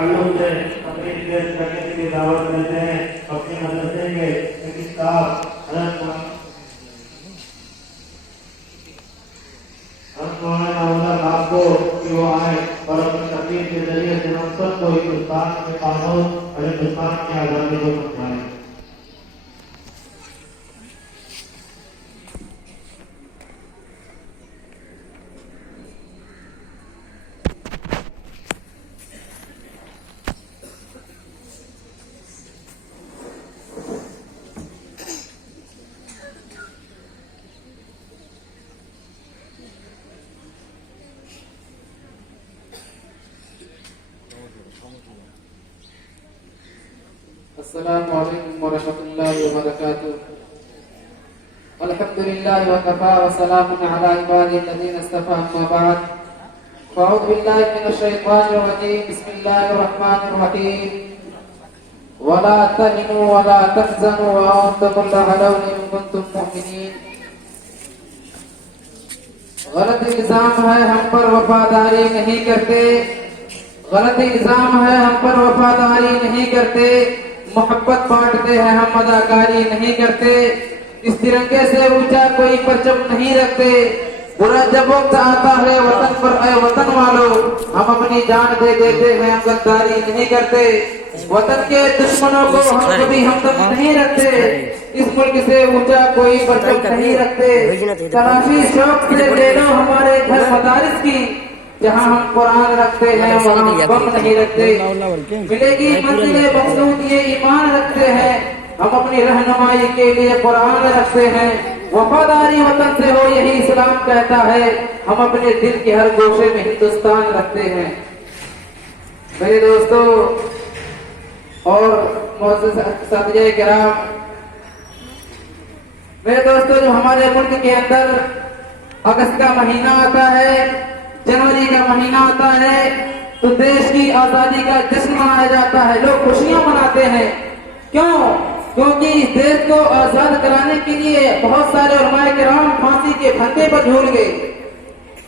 ताल्लुक से अपनी ड्रेस करने के लिए दावत देते हैं। अपनी मदरसे के एक स्टाफ आपको कि वो आए और अपनी तकलीफ के जरिए से हम सबको हिंदुस्तान के कानून और हिंदुस्तान की आज़ादी को समझाएं। अस्सलामु अलैकुम व रहमतुल्लाहि व बरकातुहू। अल्हम्दुलिल्लाहि व कफ़ा व सलामुन अला इबादिही अल्लज़ीना इस्तफ़ा अम्मा बअद। फ़अऊज़ु बिल्लाहि मिनश शैतानिर रजीम। बिस्मिल्लाहिर रहमानिर रहीम। वला तहिनु वला तहज़नु व अंतुमुल अ'लौना इन कुंतुम मुमिनीन। गलत इल्जाम है हम पर वफादारी नहीं करते, गलत इल्जाम है हम पर वफादारी नहीं करते, मोहब्बत बांटते हैं हम अदाकारी नहीं करते, इस तिरंगे से ऊंचा कोई परचम नहीं रखते। बुरा जब वक्त आता है वतन पर ऐ वतन वालों, हम अपनी जान दे देते हैं, हम गद्दारी नहीं करते। वतन के दुश्मनों को हम कभी हमदम नहीं रखते, इस मुल्क से ऊंचा कोई परचम नहीं रखते। तलाशी शौक से ले लो हमारे घर मदारिस की, जहाँ हम कुरान रखते हैं वहाँ बम नहीं रखते। मिलेगी मंजिले मकसूद ये ईमान रखते हैं, हम अपनी रहनुमाई के लिए कुरान रखते हैं। वफादारी वतन से हो यही इस्लाम कहता है, हम अपने दिल के हर गोशे में हिंदुस्तान रखते हैं। मेरे दोस्तों और साथिया किराम, मेरे दोस्तों जो हमारे मुल्क के अंदर अगस्त का महीना आता है, जनवरी का महीना आता है, तो देश की आजादी का जश्न मनाया जाता है, लोग खुशियां मनाते हैं। क्यों? क्योंकि इस देश को आजाद कराने के लिए बहुत सारे उलमाए किराम फांसी के फंदे पर झूल गए।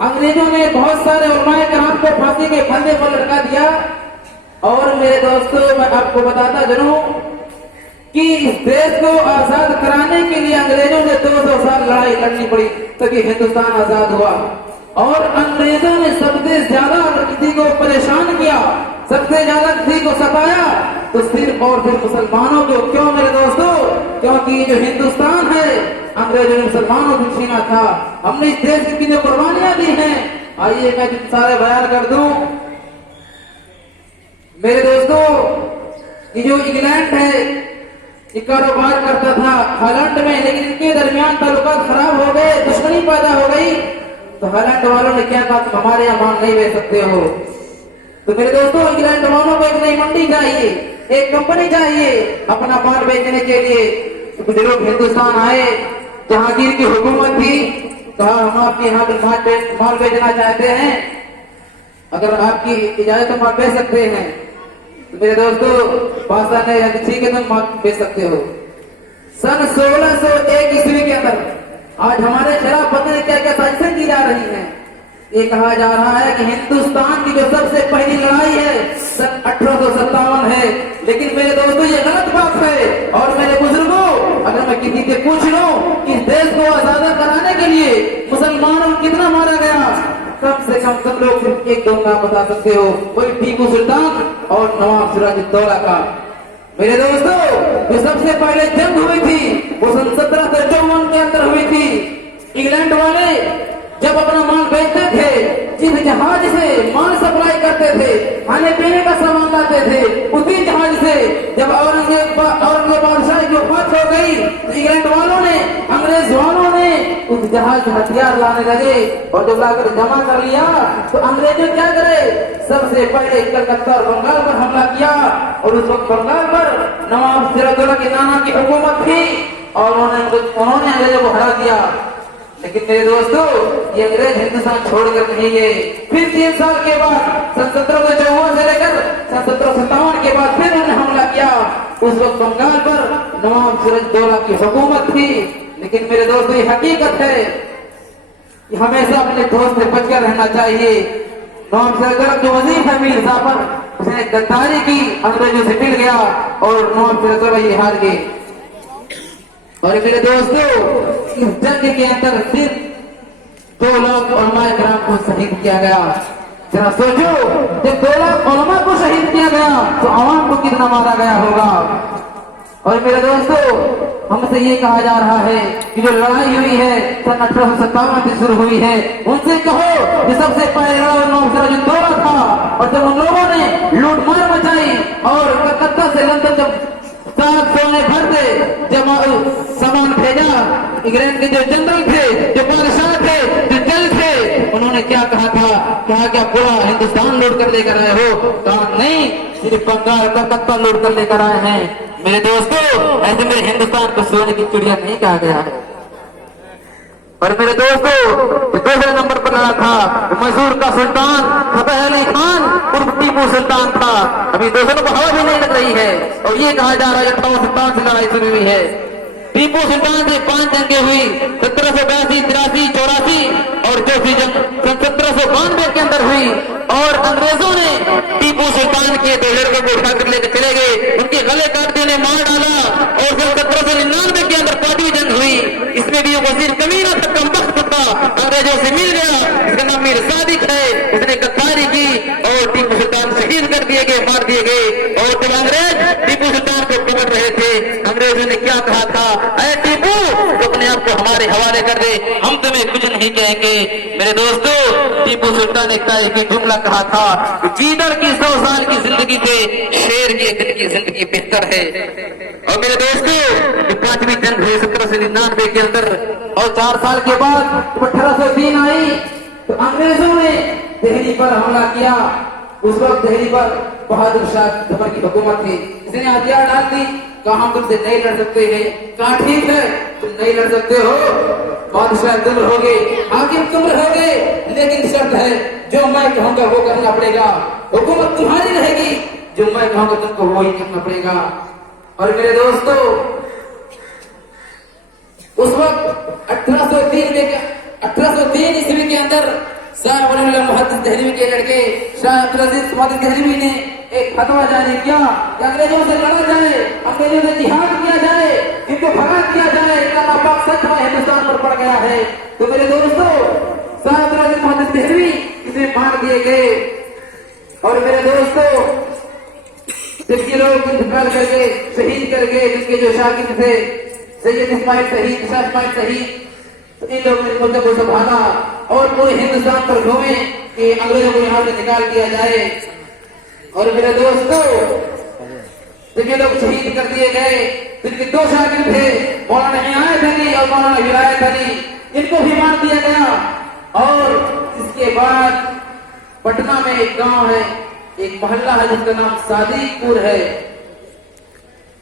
अंग्रेजों ने बहुत सारे उलमाए किराम को फांसी के फंदे पर लटका दिया। और मेरे दोस्तों मैं आपको बताता चलूं कि इस देश को आजाद कराने के लिए अंग्रेजों ने 200 साल लड़ाई लड़नी पड़ी तभी हिंदुस्तान आजाद हुआ। और अंग्रेजों ने सबसे ज्यादा किसी को परेशान किया, सबसे ज्यादा किसी को सताया तो सिर्फ और सिर्फ मुसलमानों को। क्यों मेरे दोस्तों? क्योंकि जो हिंदुस्तान है अंग्रेजों ने मुसलमानों से छीना था। हमने इस देश की जो कुर्बानियां दी हैं, आइए मैं सारे बयान कर दूं। मेरे दोस्तों ये जो इंग्लैंड है ये कारोबार करता था हॉलैंड में, लेकिन इनके दरमियान ताल्लुकात खराब हो गए, दुश्मनी पैदा हो गई, तो हॉलैंड वालों ने क्या कहा, तुम हमारे यहाँ माल नहीं बेच सकते हो। तो मेरे दोस्तों इंग्लैंड वालों को एक नई मंडी चाहिए, एक कंपनी चाहिए अपना माल बेचने के लिए। तो कुछ लोग हिंदुस्तान आए, जहांगीर की हुकूमत थी, कहा हम आपके यहाँ माल बेचना चाहते हैं, अगर आपकी इजाजत तो माल बेच सकते हैं। तो मेरे दोस्तों बादशाह ने ठीक है तुम माल बेच सकते हो। सन 1601 ईस्वी के अंदर आज हमारे खिलाफ पता नहीं क्या क्या साजिशें की जा रही हैं। ये कहा जा रहा है कि हिंदुस्तान की जो सबसे पहली लड़ाई है सन 1857 है, लेकिन मेरे दोस्तों ये गलत बात है। और मेरे बुजुर्गों अगर मैं किसी से पूछ लूं कि इस देश को आजाद कराने के लिए मुसलमानों को कितना मारा गया, कम से कम सब लोग सिर्फ एक दो नाम बता सकते हो, वही टीपू सुल्तान और नवाब सिराजुद्दौला का। मेरे दोस्तों जो सबसे पहले जंग हुई थी वो सन 1754 के अंदर हुई थी। इंग्लैंड वाले जब अपना माल बेचते थे, जिस जहाज से माल सप्लाई करते थे, खाने पीने का सामान लाते थे, उसी जहाज से जब औरंगजेब बादशाह की वफात हो गई तो इंग्लैंड वालों ने, अंग्रेज वालों ने उस जहाज से हथियार लाने लगे। और जब लाकर जमा कर लिया तो अंग्रेजों क्या करे, सबसे पहले कलकत्ता और बंगाल पर हमला किया। और उस वक्त बंगाल पर नवाब सिराजुद्दौला के नाना की हुकूमत थी और उन्होंने अंग्रेजों को हरा दिया। लेकिन मेरे दोस्तों ये अंग्रेज हिंदुस्तान छोड़कर नहीं गए। फिर 3 साल के बाद सन 1754 से लेकर सन 1757 के बाद फिर उन्होंने हमला किया। उस वक्त बंगाल पर नवाब सिराजुद्दौला की हुकूमत थी। लेकिन मेरे दोस्तों ये हकीकत है कि हमेशा अपने दोस्त से बचकर रहना चाहिए। नवाब सिराज जो वजीर है मीर जाफर, उसने गद्दारी की, अंग्रेजों से मिल गया और नवाब सिराज ये हार गए। और मेरे दोस्तों, इस जंग के अंदर सिर्फ 2 लाख उलमाए किराम को शहीद किया गया। जरा सोचो, जब 2 लाख उलमा को शहीद किया गया तो आवाम को कितना मारा गया होगा। और मेरे दोस्तों, हमसे ये कहा जा रहा है कि जो लड़ाई हुई है सन 1857 से शुरू हुई है, उनसे कहो कि सबसे पहले नवाब सिराजुद्दौला था। और जब उन लोगों ने लूटमार मचाई और कलकत्ता से लंदन जब 7 सोने भर से जब सामान भेजा, इंग्लैंड के जो जनरल थे, जो बादशाह थे, जो जज थे, उन्होंने क्या कहा था, कहा क्या पूरा हिंदुस्तान लूट कर लेकर आए हो? कहा नहीं, सिर्फ बंगाल कलकत्ता लूट कर लेकर आए हैं। मेरे दोस्तों, ऐसे में हिंदुस्तान को सोने की चिड़िया नहीं कहा गया है। और मेरे दोस्तों, दूसरे नंबर पर लड़ा था मैसूर का सुल्तान फतेह अली खान उर्फ टीपू सुल्तान था। अभी दोस्तों को हवा भी नहीं लग रही है और ये कहा जा रहा है टीपू सुल्तान से लड़ाई शुरू हुई है। टीपू सुल्तान से 5 जंगें हुई, 1782, 83, 84 और चौथी जंग सन 1792 के अंदर हुई। और अंग्रेजों ने टीपू सुल्तान के 2 लड़कों को उठा कर लेकर चले गए, उनके गले काट देने मार डाला। और सन 1799 के अंदर 5वीं जंग हुई, इसमें भी वजीर कमीना था, कमबख्त था, अंग्रेजों से मिल गया, इसका नाम मीर सादिक है, इसने गद्दारी की और टीपू सुल्तान शहीद कर दिए गए, मार दिए गए। और जब अंग्रेज टीपू सुल्तान को पकड़ रहे थे, अंग्रेजों ने क्या कहा था, अरे टीपू तो अपने आप को हमारे हवाले कर दे, हम तुम्हें कुछ नहीं कहेंगे। मेरे दोस्तों, टीपू सुल्तान ने एक जुमला कहा था कि गीदड़ की 100 साल की जिंदगी से शेर की 1 दिन की जिंदगी बेहतर है। और मेरे दोस्तों, 5वीं जंग हुई 1799 के अंदर और 4 साल के बाद 1803 आई तो अंग्रेजों ने दिल्ली पर हमला किया। उस वक्त दिल्ली पर बहादुर शाह जफर की हुकूमत थी, इसने हथियार डाल दी, कहा हम तुमसे नहीं लड़ सकते हैं। कहा ठीक है, तुम नहीं लड़ सकते हो, बादशाह तुम रहोगे, हाकिम तुम रहोगे, लेकिन शर्त है जो मैं कहूंगा वो करना पड़ेगा, हुकूमत तुम्हारी रहेगी, जो मैं कहूंगा तुमको वो ही करना पड़ेगा। और मेरे दोस्तों, उस वक्त 1803 ईस्वी के अंदर शाह वली मुहद्दिस दहलवी के लड़के शाह अब्दुल अजीज मुहद्दिस दहलवी ने एक फतवा जारी किया कि अंग्रेजों से लड़ा जाए, अंग्रेजों से जिहाद किया जाए, इनको भगा किया जाए, इनका नापाक सत्ता हिंदुस्तान पर पड़ गया है। तो मेरे दोस्तों, शाह अब्दुल अजीज मुहद्दिस दहलवी इसे मार दिए गए। और मेरे दोस्तों, जब ये लोग इंतकाल कर गए, शहीद कर गए, जिनके जो शागिर्द थे सैयद इस्माइल शहीद, शाह इस्माइल शहीद, तो इन लोगों ने मुद्दे को संभाला और पूरे हिंदुस्तान पर घूमे कि अंग्रेजों को यहाँ से निकाल दिया जाए। और मेरे दोस्तों, जब ये लोग शहीद कर दिए गए, जिनके 2 शागिर्द थे, मौलाना इनायत अली और मौलाना विलायत अली, इनको भी मार दिया गया। और इसके बाद पटना में एक गांव है, एक मोहल्ला है जिसका नाम सादिकपुर है।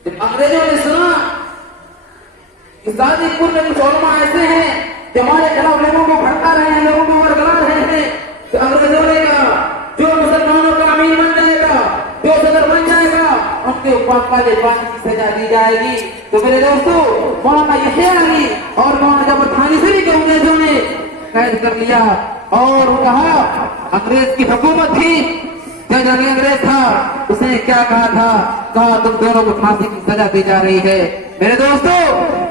जब अंग्रेजों ने सुना कि सादिकपुर में कुछ उलमा ऐसे हैं जो हमारे खिलाफ लोगों को भड़का रहे हैं, लोगों को वर्गला रहे हैं, तो अंग्रेजों ने कहा जो मुसलमानों का अमीर बन जाएगा, जो सदर बन जाएगा, उनके ऊपर काले फांसी की सजा दी जाएगी। तो मेरे दोस्तों, मौलाना यहया अली और मौलाना जफर थानीसरी को अंग्रेजों ने कैद कर लिया। और कहा अंग्रेज की हुकूमत थी, जज अली अंग्रेज था, उसने क्या कहा था, कहा तुम दोनों को फांसी की सजा दी जा रही है। मेरे दोस्तों,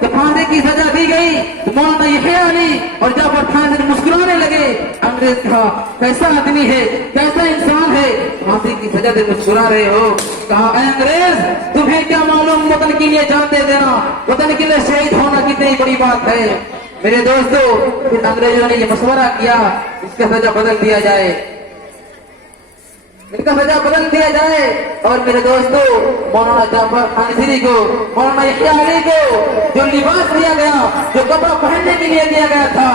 जब फांसी की सजा दी गई तो मौलाना यहया अली और जफर थानीसरी मुस्कुराने लगे। अंग्रेज कहा कैसा आदमी है, कैसा इंसान है, फांसी की सजा से मुस्कुरा रहे हो। कहा अंग्रेज, तुम्हें क्या मालूम वतन के लिए जान दे देना, वतन के लिए शहीद होना कितनी बड़ी बात है। मेरे दोस्तों, फिर अंग्रेजों ने ये मशवरा किया इसका सजा बदल दिया जाए, इनका सजा बदल दिया जाए। और मेरे दोस्तों, मौलाना जाफर थानीसरी को, मौलाना यहया अली को जो लिबास दिया गया, जो कपड़ा पहनने के लिए दिया गया था,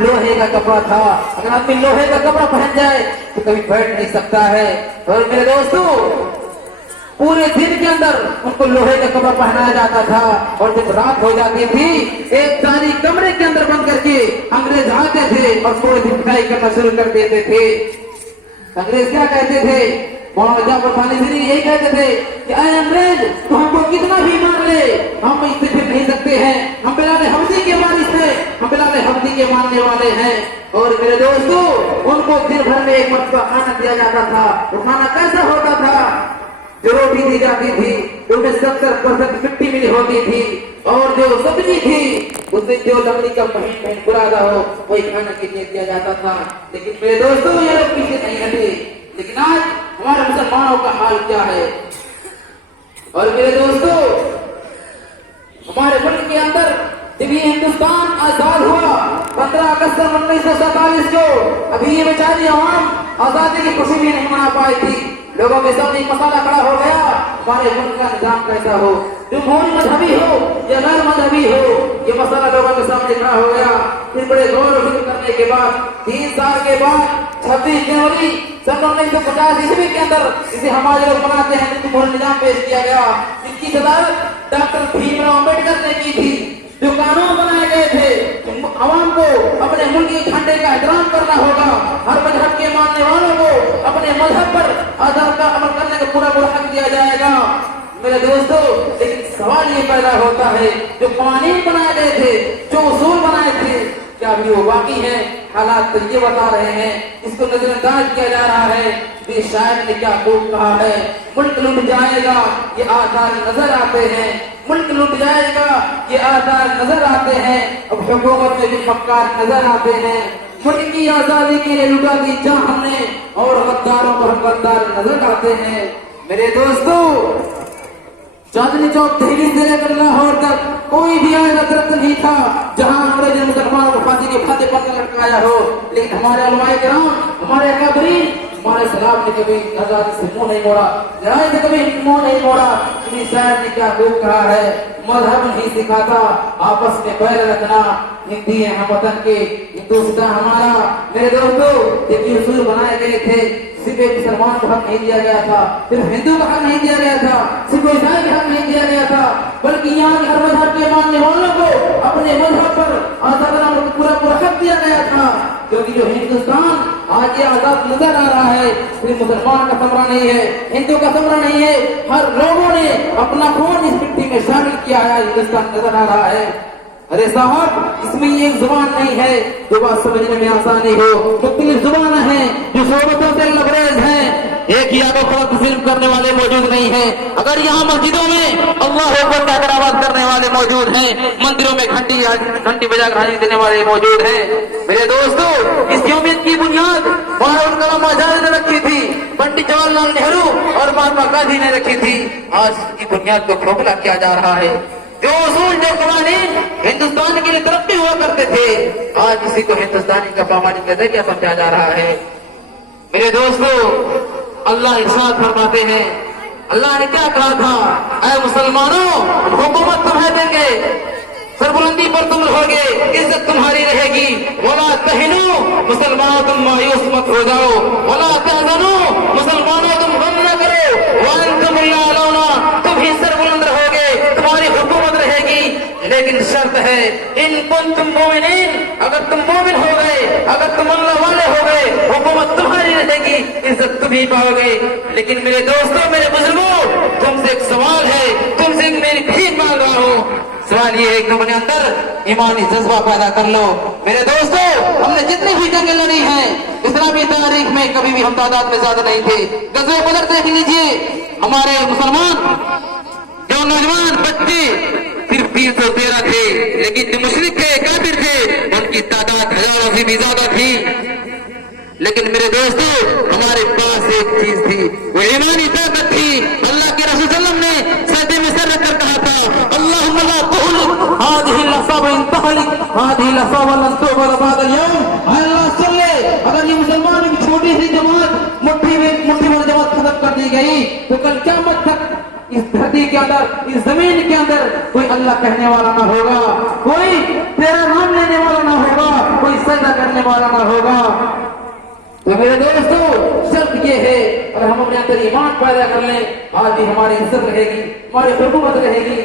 लोहे का कपड़ा था। अगर आदमी लोहे का कपड़ा पहन जाए तो कभी बैठ नहीं सकता है। और मेरे दोस्तों, पूरे दिन के अंदर उनको लोहे का कपड़ा पहनाया जाता था। और जब रात हो जाती थी, एक तारी कमरे के अंदर बंद करके अंग्रेज आते थे और पूरे दिन पिटाई करना शुरू कर देते थे। अंग्रेज क्या कहते थे, वहाँ जाफर खालिदी यही कहते थे कि अरे अंग्रेज तो हमको कितना भी मार ले हम इससे फिर नहीं सकते हैं, हम बिलाल हब्शी के वारिस हैं, हम बिलाल हब्शी के मानने वाले हैं। और मेरे दोस्तों उनको दिन भर में एक मरतबा खाना दिया जाता था। वो खाना कैसा होता था? जो रोटी दी जाती थी उसमें 70% मिट्टी मिली होती थी और जो सब्जी थी उसमें जो लकड़ी का महीन पुराना हो वही खाने के लिए दिया जाता था। लेकिन मेरे दोस्तों ये लोग पीछे नहीं हटे। लेकिन आज हमारे मुसलमानों का हाल क्या है? और मेरे दोस्तों हमारे मुल्क के अंदर जब ये हिंदुस्तान आजाद हुआ 15 अगस्त 1947 को, अभी ये बेचारी आवाम आजादी की खुशी भी नहीं मना पाई थी। लोगों के सामने मसाला खड़ा हो गया हमारे मुल्क का निजाम कैसा हो, जमहूरी मजहबी हो या गैर मजहबी हो, ये मसाला लोगों के सामने खड़ा हो गया। फिर बड़े गौर फिक्र करने के बाद 3 साल के बाद 26 जनवरी 1950 ईस्वी के अंदर इसे हमारे लोग मनाते हैं जमहूरी निजाम पेश किया गया। इसकी सदारत डॉक्टर भीमराव अम्बेडकर ने की थी। जो कानून बनाए गए थे आवाम को अपने मुल्क के झंडे का एहतराम करना होगा, हर मजहब के मानने वालों को अपने मजहब पर आजाद का अमल करने का पूरा हक दिया जाएगा। मेरे दोस्तों लेकिन सवाल ये पैदा होता है जो कानून बनाए गए थे, जो उसूल बनाए थे, क्या अभी वो बाकी है? हालात तो ये बता रहे हैं, इसको नजरअंदाज किया जा रहा है। ये शायर ने क्या खूब कहा है, मुल्क लुट जाएगा ये आसार नजर आते हैं, मुल्क लुट जाएगा ये आसार नजर आते हैं, अब हुकूमत में भी मक्कार नजर आते हैं। मुल्क की आजादी के लिए लुटा दी जहां हमने और गद्दारों पर गद्दार नजर आते हैं। मेरे दोस्तों चांदनी चौक दिल्ली से लेकर लाहौर तक कोई भी ऐसा दरख्त नहीं था जहां अंग्रेज ने मुसलमानों को फांसी के फांदे पर लटकाया हो। लेकिन हमारे उलमाए किराम, हमारे अकाबरीन, हमारे सलाफ ने कभी आजादी से मुंह नहीं मोड़ा, लड़ाई से कभी मुंह नहीं मोड़ा। इन्हीं शायर ने क्या खूब कहा है, मजहब नहीं सिखाता आपस में बैर रखना, हिंदी है हम वतन के हिंदुस्तान हमारा। मेरे दोस्तों देखिए उसूल बनाए गए थे, सिर्फ एक मुसलमान को हक नहीं दिया गया था, सिर्फ हिंदू को हक नहीं दिया गया था, सिर्फ ईसाई को हक नहीं दिया गया था, बल्कि यहाँ के हर मजहब के मानने वालों को अपने मजहब पर आजाद को पूरा हक दिया गया था। क्योंकि जो हिंदुस्तान आज ये आजाद नजर आ रहा है सिर्फ मुसलमान का समरा नहीं है, हिंदू का समरा नहीं है, हर लोगों ने अपना खून इस मिट्टी में शामिल किया है, हिंदुस्तान नजर आ रहा है। अरे साहब इसमें एक जुबान नहीं है जो बात समझने में आसानी हो, मुख्तलिफ जुबान है जो सोबतों से लबरेज है, एक ही आगो खड़ा फिल्म करने वाले मौजूद नहीं है। अगर यहाँ मस्जिदों में अल्लाह अकबर कहकर आवाज करने वाले मौजूद हैं, मंदिरों में घंटी बजाकर हाजिरी देने वाले मौजूद हैं। मेरे दोस्तों इस कौमियत की बुनियाद मौलाना कलाम आजाद ने रखी थी, पंडित जवाहरलाल नेहरू और महात्मा गांधी ने रखी थी। आज की बुनियाद को खोखला किया जा रहा है। जो उसूल जो कवानीन हिंदुस्तान के लिए तरक्की हुआ करते थे आज इसी को हिंदुस्तानी का पामानी का जरिया समझा जा रहा है। मेरे दोस्तों अल्लाह इरशाद फरमाते हैं, अल्लाह ने क्या कहा था, ऐ मुसलमानों हुकूमत तुम्हें देंगे, सरबुलंदी पर तुम रहोगे, इज्जत तुम्हारी रहेगी। वला तहिनु मुसलमानों तुम मायूस मत हो जाओ, वला तहजनु मुसलमानों तुम गम न करो, वअंतुम अल-आलौना तुम ही सरबुलंद रहोगे, तुम्हारी हुकूमत रहेगी। लेकिन शर्त है इन कुंतुम मोमिनीन, अगर तुम मोमिन हो गए, अगर तुम अल्लाह वाले हो गए, हुकूमत तुम्हारी रहेगी, इज्जत तुम ही पाओगे। लेकिन मेरे दोस्तों मेरे बुजुर्गों तुमसे एक सवाल है, तुमसे मेरी भीख मांग रहा हूँ। सवाल ये है कि तुम अपने अंदर ईमानी जज्बा पैदा कर लो। मेरे दोस्तों हमने जितनी भी जंगें लड़ी हैं इस्लामी तारीख में कभी भी हम तादाद में ज्यादा नहीं थे। गज़वे बदर देख लीजिए, हमारे मुसलमान जो नौजवान बच्चे सिर्फ 313 थे, लेकिन जो मुशरिक थे काफिर थे उनकी तादाद हजारों से भी ज्यादा थी। लेकिन मेरे दोस्तों हमारे पास एक चीज थी, वो ईमानी ताकत थी। अल्लाह के रसूल सल्लल्लाहु अलैहि वसल्लम ने सजदे में सर रखकर कहा था, अल्लाहुम्मा ला तुहलिक हादिहिल लफ़ा इन तहलिक हादिहिल लफ़ा वलन तुअबद बअदल यौम। अल्लाह सुन ले, अगर ये मुसलमानों की छोटी सी जमात मुट्ठी भर जमात खत्म कर दी गई तो कल क़यामत तक इस धरती के अंदर, इस जमीन के अंदर कोई अल्लाह कहने वाला ना होगा, कोई तेरा नाम लेने वाला ना होगा, कोई सजदा करने वाला ना होगा। तो मेरे दोस्तों शर्त ये है, अगर हम अपने अंदर ईमान पैदा कर लें आज भी हमारी इज्जत रहेगी, हमारी हुकूमत रहेगी।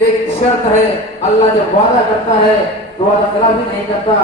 लेकिन शर्त है अल्लाह जब वादा करता है तो वादा खिलाफ भी नहीं करता।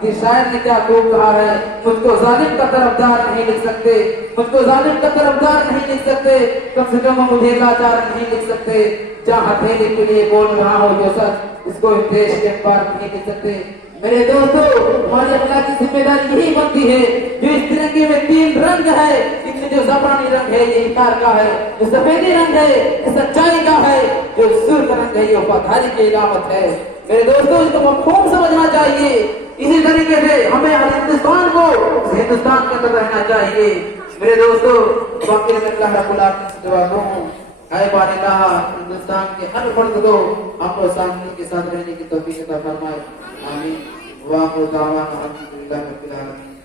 कि शायर ने क्या खूब कहा है, मुझको जालिम का तरफदार नहीं लिख सकते, मुझको जालिम का तरफदार नहीं लिख सकते, कम से कम मुझे लाचार नहीं लिख सकते। जहाँ हथेली के लिए बोल रहा हो जो सच, इसको इस देश के अखबार नहीं लिख सकते। मेरे दोस्तों, हमारे अल्लाह की जिम्मेदारी यही बनती है, जो इस तिरंगे में 3 रंग है, इसमें जो ज़फ़रानी रंग है ये इनकार का है, जो सफेदी रंग है ये सच्चाई का है, जो सुर्ख रंग है ये वफादारी की इलामत है। मेरे दोस्तों, इसको मफ़हूम समझना चाहिए। इसी तरीके से हमें हर हिंदुस्तान को हिंदुस्तान के अंदर रहना चाहिए। मेरे दोस्तों, बाकी अल्लाह रब्बुल आलमीन से दुआ करूं, ऐ बारिकाह हिंदुस्तान के हर फर्द को हमको सामने के साथ रहने की तौफीक अता फरमाए। आमीन। वाह दावा अल्हम्दुलिल्लाह रब्बिल आलमीन।